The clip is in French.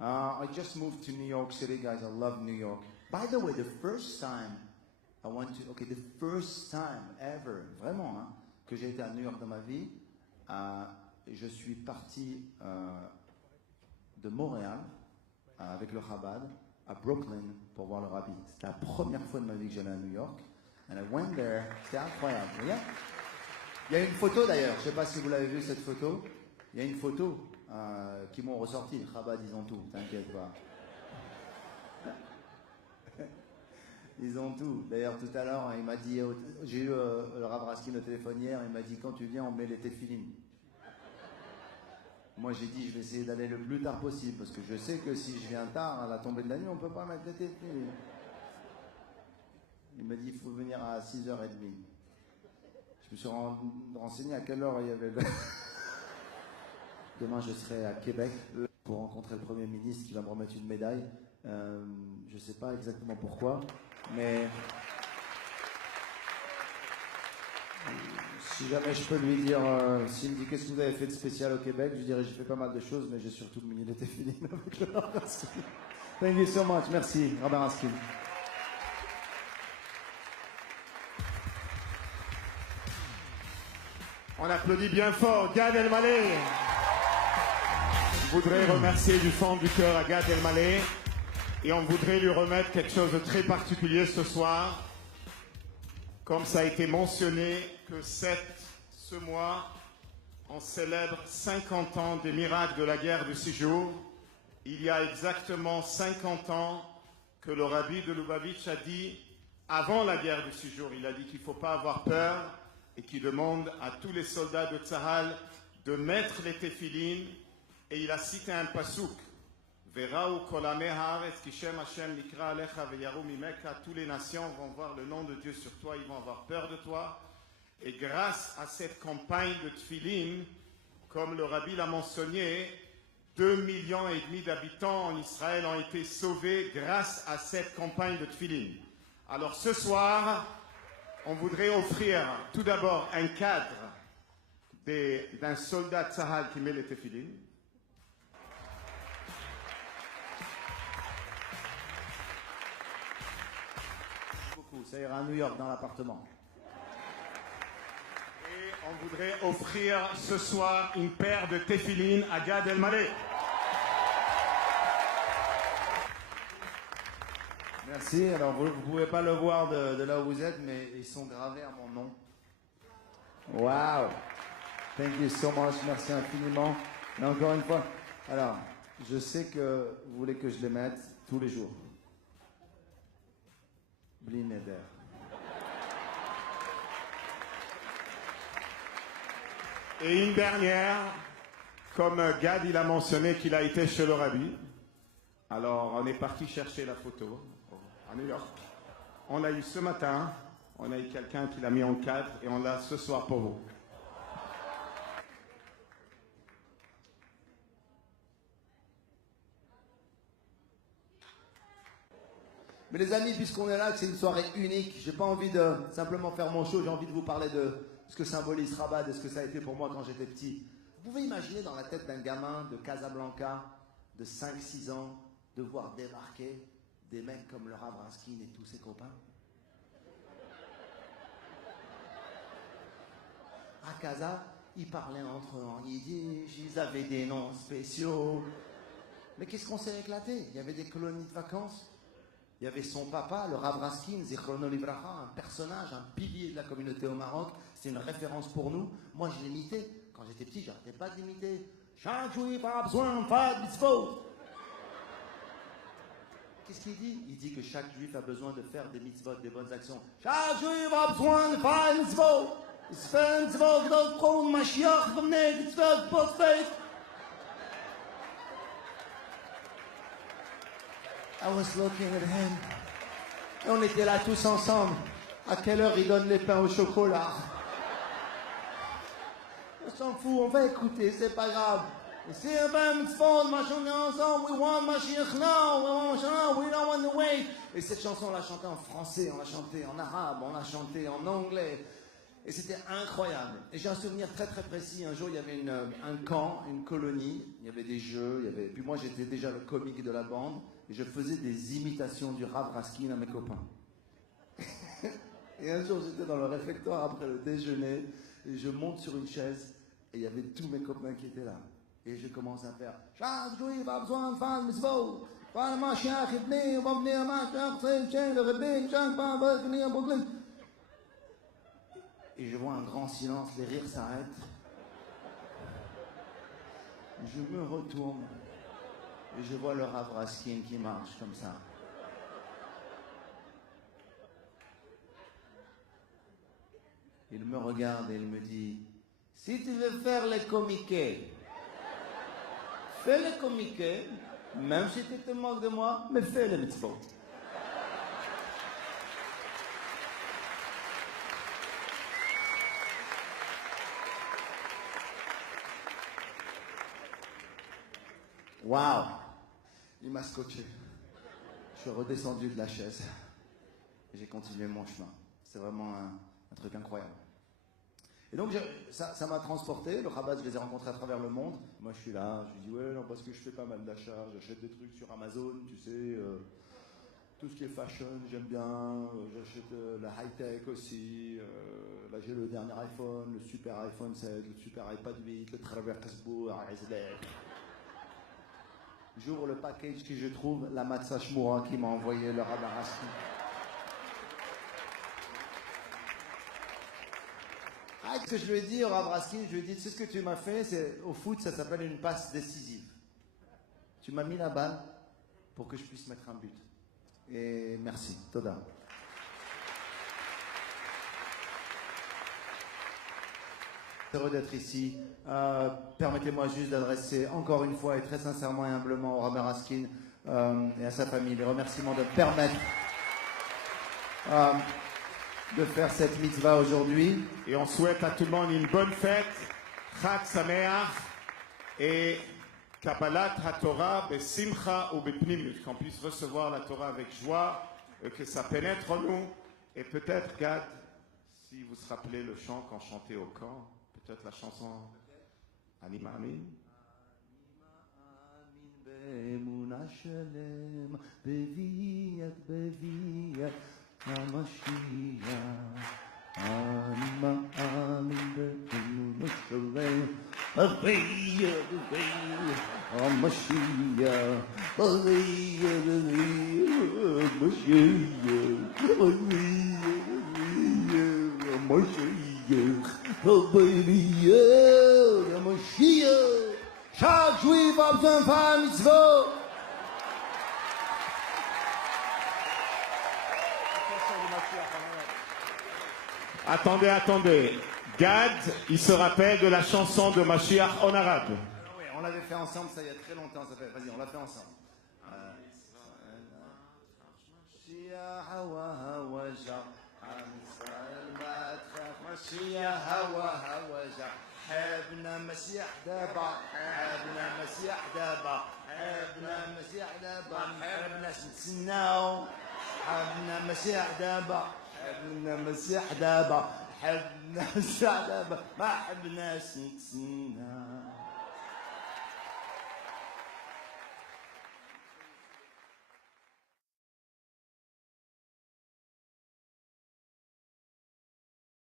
I just moved to New York City, guys. I love New York. By the way, the first time ever, vraiment, hein, que j'ai été à New York dans ma vie, je suis parti de Montréal avec le Chabad à Brooklyn pour voir le Rabbi. C'était la première fois de ma vie que j'allais à New York. And I went there. C'était incroyable. Regarde. Il y a une photo d'ailleurs. Je ne sais pas si vous l'avez vu cette photo. Il y a une photo qui m'ont ressorti. Chabad, ils ont tout. T'inquiète pas. Ils ont tout. D'ailleurs, tout à l'heure, il m'a dit, j'ai eu le Rav Raskin au téléphone hier, il m'a dit, quand tu viens, on met les téphilines. Moi, j'ai dit, je vais essayer d'aller le plus tard possible, parce que je sais que si je viens tard, à la tombée de la nuit, on ne peut pas mettre les téphilines. Il m'a dit, il faut venir à 6h30. Je me suis renseigné à quelle heure il y avait le... Demain, je serai à Québec pour rencontrer le Premier ministre qui va me remettre une médaille. Je ne sais pas exactement pourquoi, mais si jamais je peux lui dire, s'il me dit qu'est-ce que vous avez fait de spécial au Québec, je dirais j'ai fait pas mal de choses, mais j'ai surtout mis les téphilines avec le Rav Raskin. Thank you so much, merci, Rav Raskin. On applaudit bien fort Gad Elmaleh. Je voudrais remercier du fond du cœur à Gad Elmaleh. Et on voudrait lui remettre quelque chose de très particulier ce soir. Comme ça a été mentionné, que ce mois, on célèbre 50 ans des miracles de la guerre du 6 jours. Il y a exactement 50 ans que le Rabbi de Lubavitch a dit, avant la guerre du 6 jours, il a dit qu'il ne faut pas avoir peur et qu'il demande à tous les soldats de Tzahal de mettre les téphilines. Et il a cité un pasouk. Tous les nations vont voir le nom de Dieu sur toi, ils vont avoir peur de toi. Et grâce à cette campagne de Tfilin, comme le Rabbi l'a mentionné, 2,5 millions d'habitants en Israël ont été sauvés grâce à cette campagne de Tfilin. Alors ce soir, on voudrait offrir tout d'abord un cadre d'un soldat Tzahal qui met les Tfilin. Ça ira à New York dans l'appartement. Et on voudrait offrir ce soir une paire de téphilines à Gad Elmaleh. Merci. Alors vous ne pouvez pas le voir de là où vous êtes, mais ils sont gravés à mon nom. Wow. Thank you so much. Merci infiniment. Mais encore une fois, alors, je sais que vous voulez que je les mette tous les jours. Bli neder. Et une dernière, comme Gad il a mentionné qu'il a été chez le Rabbi, alors on est parti chercher la photo à New York. On l'a eu ce matin, on a eu quelqu'un qui l'a mis en cadre et on l'a ce soir pour vous. Mais les amis, puisqu'on est là, que c'est une soirée unique, j'ai pas envie de simplement faire mon show, j'ai envie de vous parler de ce que symbolise Chabad et ce que ça a été pour moi quand j'étais petit. Vous pouvez imaginer dans la tête d'un gamin de Casablanca, de 5-6 ans, de voir débarquer des mecs comme le Rav Raskin et tous ses copains? À Casa, ils parlaient entre eux en yiddish, ils avaient des noms spéciaux. Mais qu'est-ce qu'on s'est éclaté? Il y avait des colonies de vacances. Il y avait son papa, le Rav Raskin, Zichrono Livracha, un personnage, un pilier de la communauté au Maroc. C'est une référence pour nous. Moi, je l'imitais. Quand j'étais petit, j'arrêtais pas de l'imiter. Chaque juif a besoin de faire des mitzvot. Qu'est-ce qu'il dit? Il dit que chaque juif a besoin de faire des mitzvot, des bonnes actions. Chaque juif a besoin de faire des mitzvot. Il se fait des mitzvot, d'autres prônent Mashiach, venez, des mitzvot, post-faith. I was looking at him. Et on était là tous ensemble. À quelle heure il donne les pains au chocolat? On s'en fout, on va écouter, c'est pas grave. C'est un peu mitzvot, on va chanter ensemble. We want Mashiach now, we want Mashiach now, we don't want to wait. Et cette chanson, on l'a chantée en français, on l'a chantée en arabe, on l'a chantée en anglais. Et c'était incroyable. Et j'ai un souvenir très très précis. Un jour, il y avait un camp, une colonie. Il y avait des jeux. Puis moi, j'étais déjà le comique de la bande. Et je faisais des imitations du Rav Raskin à mes copains. Et un jour, j'étais dans le réfectoire après le déjeuner. Et je monte sur une chaise. Et il y avait tous mes copains qui étaient là. Et je commence à faire Chaque juif a besoin de faire le mitzvot. Faire le Mashiach, il venait, on va venir, le rabbin, chaque fois, on va venir à Brooklyn. Et je vois un grand silence, les rires s'arrêtent. Je me retourne et je vois le Rav Raskin qui marche comme ça. Il me regarde et il me dit « Si tu veux faire les comiquets, fais les comiquets, même si tu te moques de moi, mais fais les mitzvot. » Waouh! Il m'a scotché. Je suis redescendu de la chaise. Et j'ai continué mon chemin. C'est vraiment un truc incroyable. Et donc, ça m'a transporté. Le Chabad, je les ai rencontrés à travers le monde. Moi, je suis là. Je lui dis, ouais, non, parce que je fais pas mal d'achats. J'achète des trucs sur Amazon, tu sais. Tout ce qui est fashion, j'aime bien. J'achète la high-tech aussi. Là, j'ai le dernier iPhone, le super iPhone 7, le super iPad 8, le Traver Casbourg, J'ouvre le package que je trouve, la Matzah Shmura qui m'a envoyé le Rav Raskin. Ah, ce que je lui ai dit au Rav Raskin, je lui ai dit, tu sais ce que tu m'as fait, au foot, ça s'appelle une passe décisive. Tu m'as mis la balle pour que je puisse mettre un but. Et merci, Toda. Heureux d'être ici. Permettez-moi juste d'adresser encore une fois et très sincèrement et humblement au Rav Raskin et à sa famille les remerciements de me permettre de faire cette mitzvah aujourd'hui. Et on souhaite à tout le monde une bonne fête, Chag Sameach et Kabbalat HaTorah besimcha ou bepnimut, qu'on puisse recevoir la Torah avec joie, que ça pénètre en nous. Et peut-être, Gad, si vous vous rappelez le chant qu'on chantait au camp, peut-être la chanson Ani Ma'amin. באמונה שלם, בביאת המשיח. אני מאמין באמונה שלם, בביאת המשיח. בביאת המשיח. Chaque juif a besoin de faire un mitzvot. Attendez. Gad, il se rappelle de la chanson de Mashiach en arabe. Oui, on l'avait fait ensemble, ça il y a très longtemps. Vas-y, on l'a fait ensemble. حبنا مسيح دابا حبنا مسيح دابا حبنا مسيح دابا حبنا نتسناو حبنا مسيح دابا حبنا مسيح دابا حبنا مسيح دابا ما حبناش نتسناو